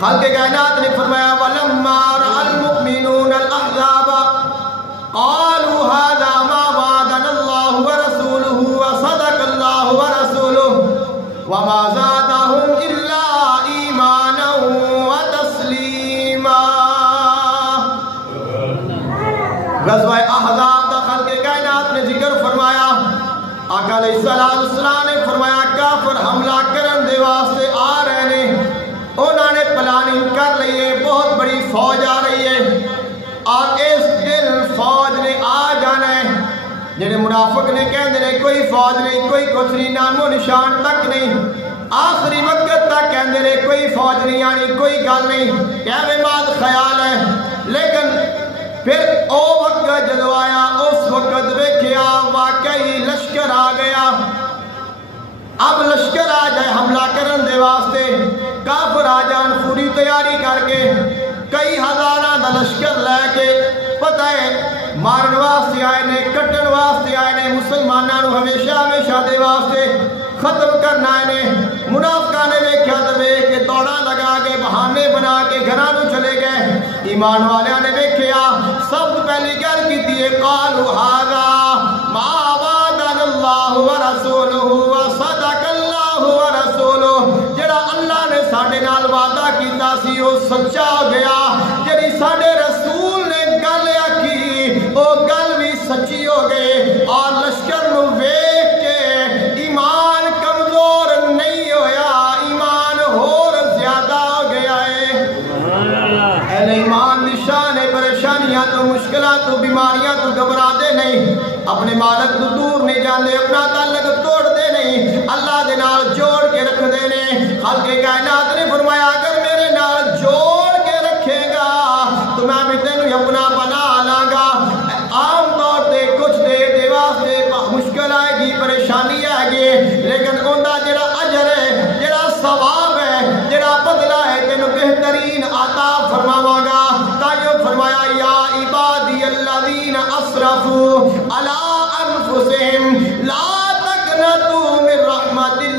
خالق کائنات نے فرمایا وَلَمَّا رَأَى الْمُؤْمِنُونَ الْأَحْزَابَ قَالُوا هَذَا مَا وَعَدَنَا اللَّهُ وَرَسُولُهُ وَصَدَقَ اللَّهُ وَرَسُولُهُ وَمَا زَادَهُمْ إِلَّا إِيمَانًا وَتَسْلِيمًا۔ غزوہ احزاب دا خالق کائنات نے ذکر فرمایا، آقا علیہ السلام نے فرمایا کافر حملہ کرن دے واسطے آ رہے نے، انہوں نے پلاننگ کر لیے، بہت بڑی فوج آ رہی ہے اور اس دن فوج نے آ جانا ہے۔ جنہیں منافق نے کہندے نے کوئی فوج نہیں، کوئی کچھ نہیں، نام و نشان تک نہیں، آخری وقت تک کہندے نے کوئی فوج نہیں آنی، کوئی گل نہیں، کہوے بات خیال ہے۔ لیکن پھر او وقت جدو آیا، اس وقت ویکھیا واقعی لشکر آ گیا۔ اب لشکر آ جائے حملہ کرن دے واسطے، کافر آ جان پوری تیاری کر کے، کئی ہزاراں دا لشکر لے کے، پتہ ہے مارن واسطے آئے نے، کٹن واسطے آئے نے، مسلمانوں نو ہمیشہ ہمیشہ دے واسطے ختم کرنا آئے نے۔ منافقاں نے ویکھیا تے ویکھ کے دوڑاں لگا کے بہانے بنا کے گھراں نو چلے گئے۔ ایمان والیاں نے ویکھیا، سب پہلی گل کیتی ہے قالوا ھذا ما وعدنا اللہ ورسولہ وصدق اللہ ورسولہ، جڑا اللہ نے ساڈے نال وعدہ کیتا سی وہ سچا ہو گیا، جڑی ساڈے رسول نے گل آکھی وہ گل بھی سچی ہو گئی۔ اور لشکر نو ویکھ کے ایمان کمزور نہیں ہویا، ایمان اور زیادہ ہو گیا ہے۔ اہل ایمان نشان ہے، پریشانیاں تو مشکلات تو بیماریاں تو گھبرا دے نہیں، اپنے مالک تو دور نہیں جاندے، اپنا تعلق توڑ دے نہیں، اللہ دے نال جوڑ کے رکھ دے نے۔ خالق کائنات نے فرمایا اگر میرے نال جوڑ کے رکھے گا تو میں بھی تینوں اپنا بنا لاں گا۔ عام طور تے کچھ دے واسطے مشکل آئے گی، پریشانی آئے گی، لیکن اوندا جڑا اجر ہے، جڑا ثواب ہے، جڑا بدلہ ہے، تینوں بہترین عطا فرماواں گا۔ تائیوں فرمایا یا عبادی الذین اسرفوا علی انفسہم لا تقنطوا من رحمت اللہ